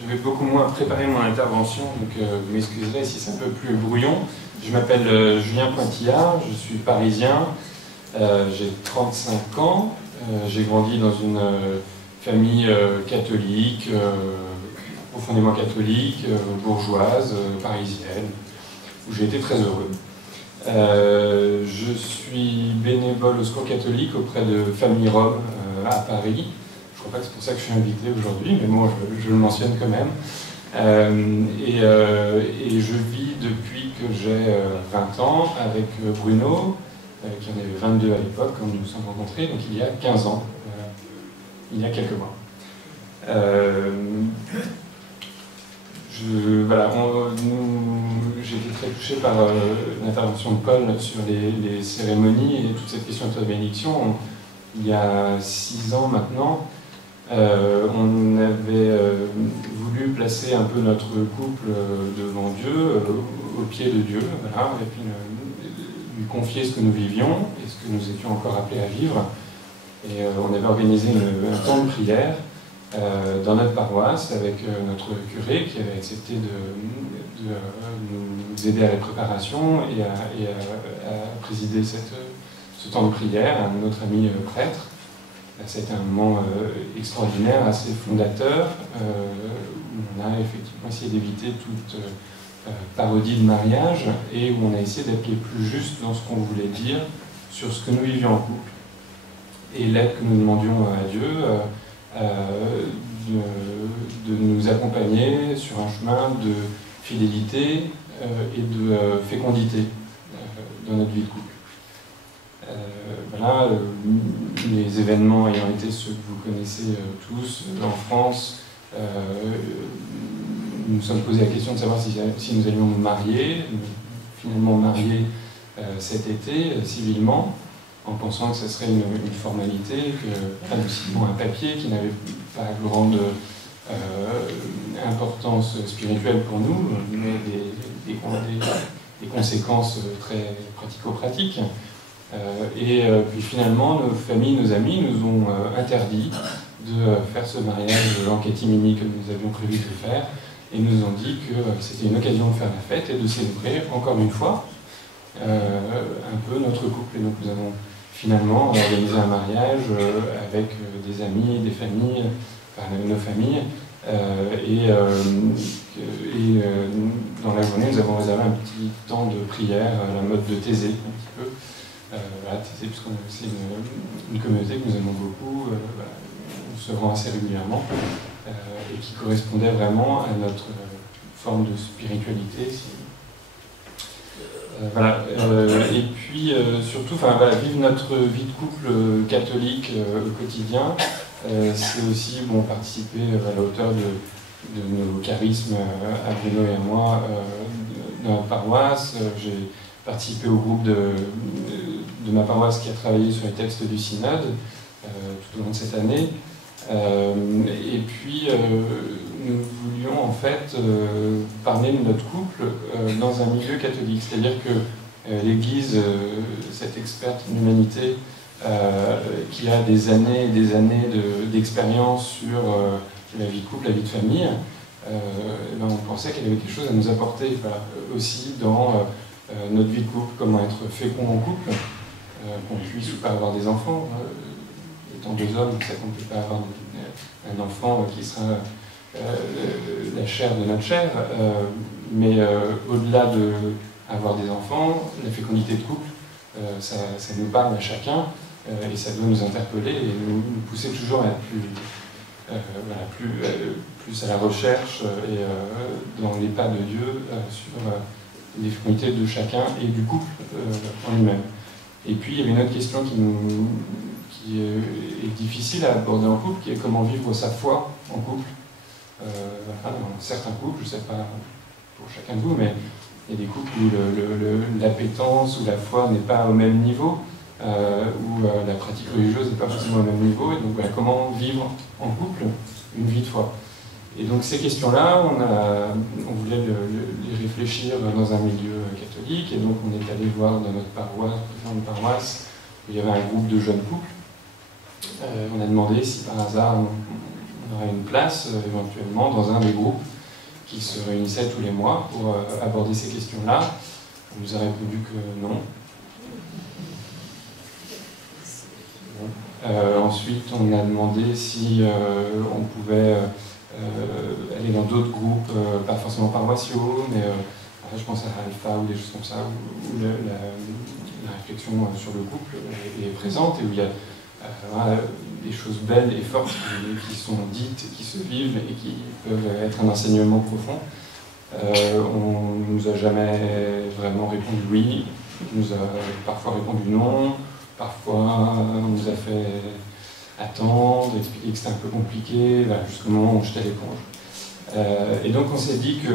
Je vais beaucoup moins préparer mon intervention, donc vous m'excuserez si c'est un peu plus brouillon. Je m'appelle Julien Pointillard, je suis parisien, j'ai 35 ans, j'ai grandi dans une famille catholique, profondément catholique, bourgeoise, parisienne, où j'ai été très heureux. Je suis bénévole au Secours catholique auprès de familles roms à Paris. Je ne crois pas que c'est pour ça que je suis invité aujourd'hui, mais bon, je le mentionne quand même. Et je vis depuis que j'ai 20 ans avec Bruno, qui en avait 22 à l'époque quand nous nous sommes rencontrés, donc il y a 15 ans, il y a quelques mois. Voilà, j'ai été très touché par l'intervention de Paul sur les cérémonies et toute cette question de la bénédiction. Il y a 6 ans maintenant, on avait voulu placer un peu notre couple devant Dieu, au pied de Dieu, voilà, et puis lui confier ce que nous vivions et ce que nous étions encore appelés à vivre. Et on avait organisé un temps de prière dans notre paroisse avec notre curé qui avait accepté de nous aider à la préparation et à présider ce temps de prière, un autre ami prêtre. C'était un moment extraordinaire, assez fondateur, où on a effectivement essayé d'éviter toute parodie de mariage et où on a essayé d'être les plus justes dans ce qu'on voulait dire sur ce que nous vivions en couple et l'aide que nous demandions à Dieu de nous accompagner sur un chemin de fidélité et de fécondité dans notre vie de couple. Voilà, les événements ayant été ceux que vous connaissez tous en France, nous nous sommes posé la question de savoir si nous allions nous marier, finalement marier cet été civilement, en pensant que ce serait une formalité, que simplement un papier qui n'avait pas grande importance spirituelle pour nous, mais des conséquences très pratico-pratiques. Puis finalement, nos familles, nos amis nous ont interdit de faire ce mariage en catimini que nous avions prévu de faire, et nous ont dit que c'était une occasion de faire la fête et de célébrer encore une fois un peu notre couple. Et donc nous avons finalement organisé un mariage avec des amis, des familles, enfin nos familles, dans la journée nous avons réservé un petit temps de prière à la mode de Thésée, un petit peu. Voilà, Thésée, puisque c'est une communauté que nous aimons beaucoup, voilà, on se rend assez régulièrement, et qui correspondait vraiment à notre forme de spiritualité. Voilà, et puis surtout, voilà, vivre notre vie de couple catholique au quotidien, c'est aussi participer à la hauteur de nos charismes à Bruno et à moi dans notre paroisse. J'ai participé au groupe de ma paroisse qui a travaillé sur les textes du synode tout au long de cette année. Et puis, nous voulions en fait parler de notre couple dans un milieu catholique. C'est-à-dire que l'Église, cette experte en humanité, qui a des années et des années d'expérience sur la vie de couple, la vie de famille, on pensait qu'elle avait quelque chose à nous apporter aussi dans notre vie de couple, comment être fécond en couple, qu'on puisse ou pas avoir des enfants. Étant 2 hommes, c'est qu'on ne peut pas avoir un enfant qui sera la chair de notre chair, mais au-delà d'avoir des enfants, la fécondité de couple, ça nous parle à chacun, et ça doit nous interpeller et nous pousser toujours à être plus à la recherche et dans les pas de Dieu sur les fécondités de chacun et du couple en lui-même. Et puis il y avait une autre question qui est difficile à aborder en couple, qui est comment vivre sa foi en couple. Dans certains couples, je ne sais pas pour chacun de vous, mais il y a des couples où l'appétence ou la foi n'est pas au même niveau, où la pratique religieuse n'est pas forcément au même niveau, et donc voilà, comment vivre en couple une vie de foi. Et donc ces questions-là, on voulait les réfléchir dans un milieu catholique, et donc on est allé voir dans notre paroisse, où il y avait un groupe de jeunes couples. On a demandé si par hasard on on aurait une place éventuellement dans un des groupes qui se réunissait tous les mois pour aborder ces questions-là. On nous a répondu que non. Ensuite, on a demandé si on pouvait aller dans d'autres groupes, pas forcément paroissiaux, mais je pense à Alpha ou des choses comme ça, où la réflexion sur le couple est présente et où il y a des choses belles et fortes qui sont dites, qui se vivent et qui peuvent être un enseignement profond. On ne nous a jamais vraiment répondu oui, on nous a parfois répondu non, parfois on nous a fait attendre, expliquer que c'était un peu compliqué, jusqu'au moment où on jetait l'éponge. Et donc on s'est dit que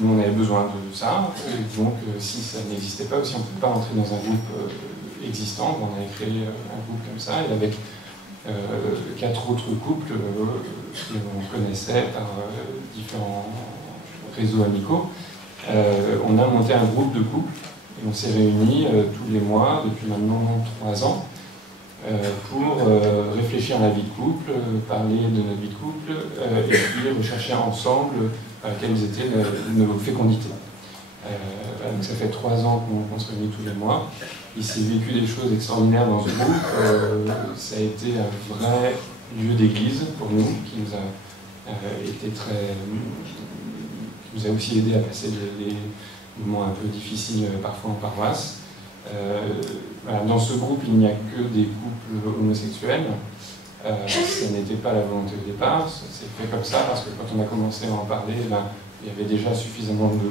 nous on avait besoin de ça, et donc si ça n'existait pas, si on ne pouvait pas rentrer dans un groupe existant, on avait créé un groupe comme ça, et avec 4 autres couples que l'on connaissait par différents réseaux amicaux. On a monté un groupe de couples et on s'est réunis tous les mois depuis maintenant 3 ans pour réfléchir à la vie de couple, parler de notre vie de couple et puis rechercher ensemble quelles étaient nos fécondités. Donc ça fait 3 ans qu'on se réunit tous les mois. Il s'est vécu des choses extraordinaires dans ce groupe. Ça a été un vrai lieu d'église pour nous, qui nous a été qui nous a aussi aidé à passer des moments un peu difficiles parfois en paroisse. Dans ce groupe, il n'y a que des couples homosexuels. Ça n'était pas la volonté au départ, c'est fait comme ça parce que quand on a commencé à en parler, il y avait déjà suffisamment de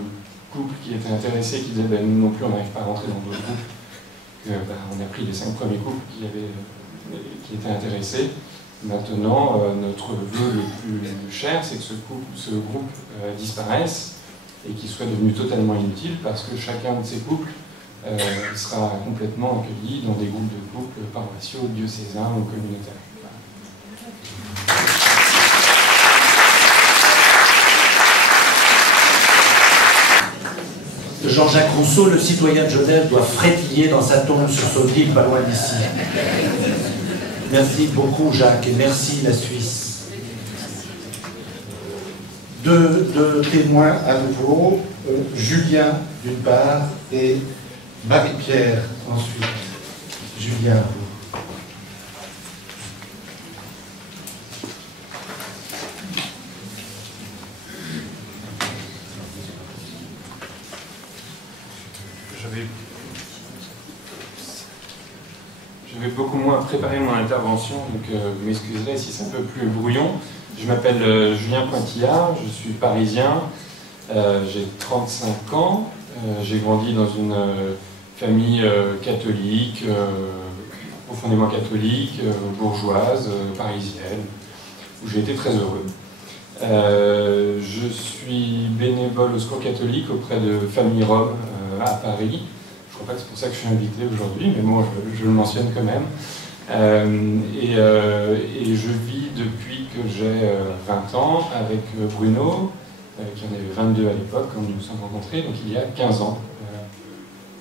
couples qui étaient intéressés, qui disaient nous non plus on n'arrive pas à rentrer dans d'autres groupes. On a pris les 5 premiers couples qui étaient intéressés. Maintenant, notre vœu le plus cher, c'est que ce groupe disparaisse et qu'il soit devenu totalement inutile parce que chacun de ces couples sera complètement accueilli dans des groupes de couples paroissiaux, diocésains ou communautaires. Jean-Jacques Rousseau, le citoyen de Genève, doit frétiller dans sa tombe sur son île pas loin d'ici. Merci beaucoup Jacques et merci la Suisse. Deux témoins à nouveau, Julien d'une part et Marie-Pierre ensuite. Julien, à vous. Je vais beaucoup moins préparer mon intervention, donc vous m'excuserez si c'est un peu plus brouillon. Je m'appelle Julien Pointillard, je suis parisien, j'ai 35 ans, j'ai grandi dans une famille catholique, profondément catholique, bourgeoise, parisienne, où j'ai été très heureux. Je suis bénévole au Secours catholique auprès de Famille Rome à Paris. Je crois pas que c'est pour ça que je suis invité aujourd'hui, mais bon, je le mentionne quand même. Et je vis depuis que j'ai 20 ans avec Bruno, qui en avait 22 à l'époque quand nous nous sommes rencontrés, donc il y a 15 ans,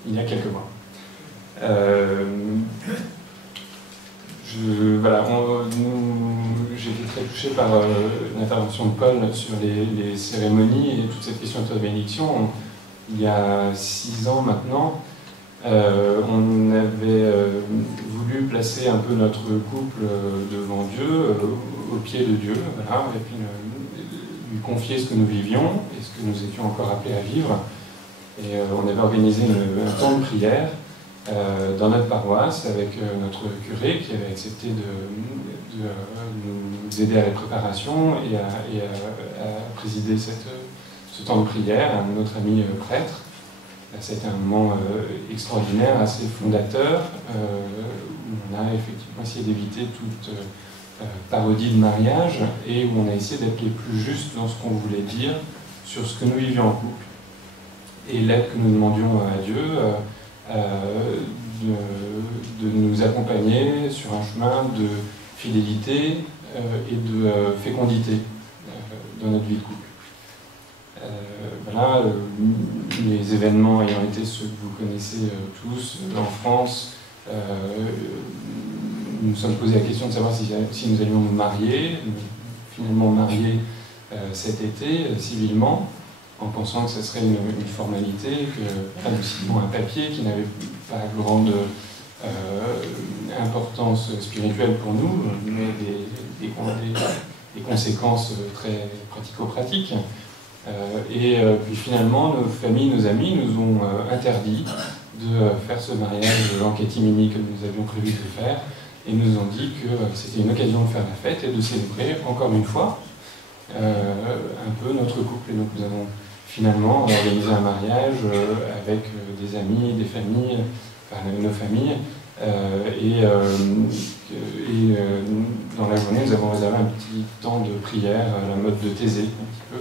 il y a quelques mois. J'ai été très touché par l'intervention de Paul sur les cérémonies et toute cette question de la bénédiction. Il y a 6 ans maintenant, on avait voulu placer un peu notre couple devant Dieu, au pied de Dieu, voilà, et puis lui confier ce que nous vivions et ce que nous étions encore appelés à vivre. Et on avait organisé un temps de prière dans notre paroisse avec notre curé qui avait accepté de nous aider à la préparation et à présider ce temps de prière, un autre ami prêtre. Ça a été un moment extraordinaire, assez fondateur, où on a effectivement essayé d'éviter toute parodie de mariage et où on a essayé d'être les plus justes dans ce qu'on voulait dire sur ce que nous vivions en couple. Et l'aide que nous demandions à Dieu de nous accompagner sur un chemin de fidélité et de fécondité dans notre vie de couple. Voilà, les événements ayant été ceux que vous connaissez tous en France, nous sommes posé la question de savoir si nous allions nous marier, finalement marier cet été, civilement, en pensant que ce serait une formalité, que nous signions un papier qui n'avait pas grande importance spirituelle pour nous, mais des conséquences très pratico-pratiques. Puis finalement, nos familles, nos amis nous ont interdit de faire ce mariage en catimini que nous avions prévu de faire, et nous ont dit que c'était une occasion de faire la fête et de célébrer encore une fois un peu notre couple. Et donc nous avons finalement organisé un mariage avec des amis, des familles, enfin nos familles, dans la journée nous avons réservé un petit temps de prière à la mode de Thésée, un petit peu.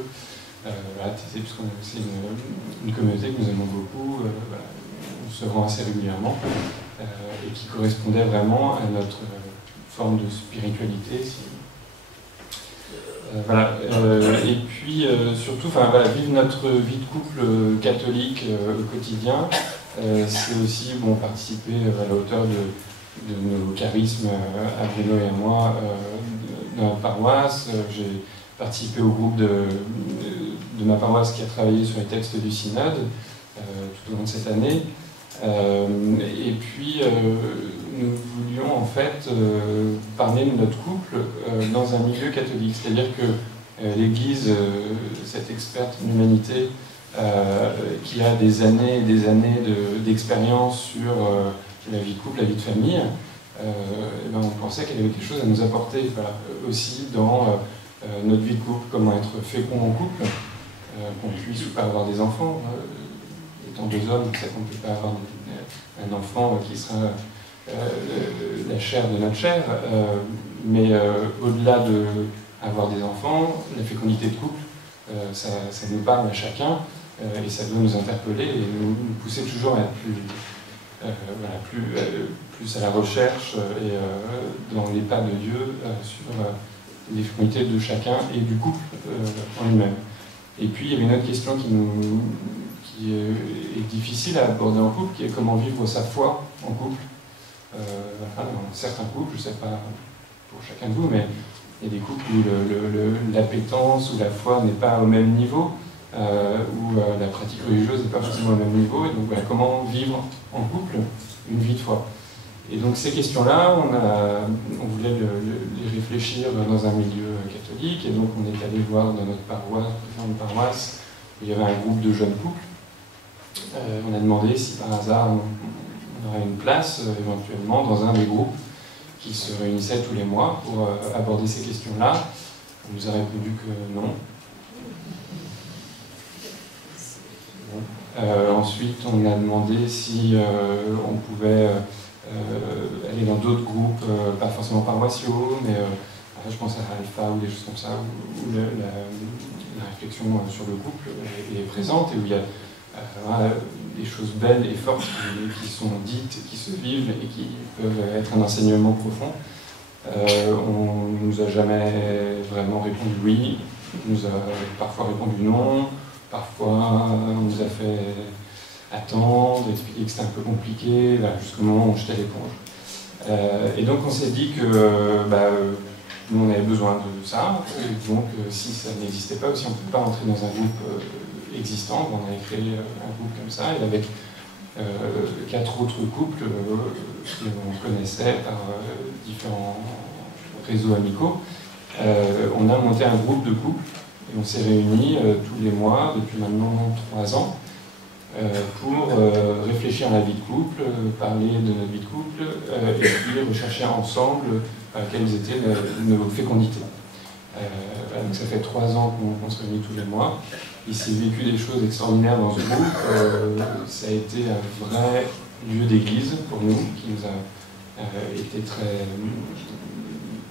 Thésée, puisqu'on est aussi une communauté que nous aimons beaucoup, on se rend assez régulièrement, et qui correspondait vraiment à notre forme de spiritualité. Et puis surtout, vivre notre vie de couple catholique au quotidien, c'est aussi participer à la hauteur de nos charismes à Bruno et à moi dans notre paroisse. J'ai participé au groupe de ma paroisse qui a travaillé sur les textes du synode tout au long de cette année. Et puis nous voulions en fait parler de notre couple dans un milieu catholique, c'est-à-dire que l'Église, cette experte en humanité, qui a des années et des années d'expérience sur la vie de couple, la vie de famille, on pensait qu'elle avait quelque chose à nous apporter, aussi dans notre vie de couple, comment être fécond en couple, qu'on puisse ou pas avoir des enfants. Étant deux hommes, c'est qu'on ne peut pas avoir un enfant qui sera la chair de notre chair, mais au-delà d'avoir des enfants, la fécondité de couple, ça nous parle à chacun, et ça doit nous interpeller et nous pousser toujours à être plus à la recherche et dans les pas de Dieu sur les fécondités de chacun et du couple en lui-même. Et puis il y avait une autre question qui est difficile à aborder en couple, qui est comment vivre sa foi en couple. Dans certains couples, je ne sais pas pour chacun de vous, mais il y a des couples où l'appétence ou la foi n'est pas au même niveau, où la pratique religieuse n'est pas forcément au même niveau, et donc comment vivre en couple une vie de foi. Et donc ces questions-là, on voulait les réfléchir dans un milieu catholique, et donc on est allé voir dans notre paroisse, où il y avait un groupe de jeunes couples. On a demandé si par hasard on aurait une place éventuellement dans un des groupes qui se réunissait tous les mois pour aborder ces questions-là. On nous a répondu que non. Ensuite, on a demandé si on pouvait aller dans d'autres groupes, pas forcément paroissiaux, mais je pense à Alpha ou des choses comme ça, où la réflexion sur le couple est présente et où il y a des choses belles et fortes qui sont dites, qui se vivent et qui peuvent être un enseignement profond. On ne nous a jamais vraiment répondu oui, on nous a parfois répondu non, parfois on nous a fait attendre, expliquer que c'était un peu compliqué, jusqu'au moment où on jetait l'éponge. Et donc on s'est dit que nous on avait besoin de ça, et donc si ça n'existait pas, si on ne pouvait pas entrer dans un groupe existant, on avait créé un groupe comme ça, et avec 4 autres couples que l'on connaissait par différents réseaux amicaux. On a monté un groupe de couples, et on s'est réunis tous les mois, depuis maintenant 3 ans, pour réfléchir à la vie de couple, parler de notre vie de couple, et puis rechercher ensemble quelles étaient nos fécondités. Donc ça fait 3 ans qu'on se réunit tous les mois. Il s'est vécu des choses extraordinaires dans ce groupe. Ça a été un vrai lieu d'église pour nous, qui nous a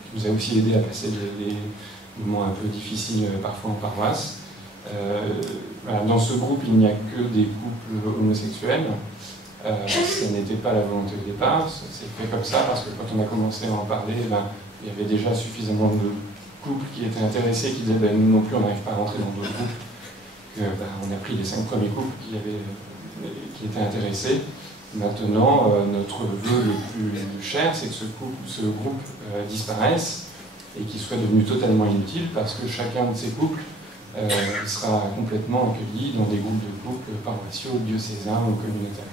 qui nous a aussi aidé à passer des moments un peu difficiles parfois en paroisse. Dans ce groupe, il n'y a que des couples homosexuels. Ce n'était pas la volonté au départ, c'est fait comme ça parce que quand on a commencé à en parler, il y avait déjà suffisamment de couples qui étaient intéressés, qui disaient nous non plus on n'arrive pas à rentrer dans d'autres groupes. On a pris les 5 premiers couples qui étaient intéressés. Maintenant, notre vœu le plus cher, c'est que ce groupe disparaisse et qu'il soit devenu totalement inutile parce que chacun de ces couples sera complètement accueilli dans des groupes de couples paroissiaux, diocésains ou communautaires.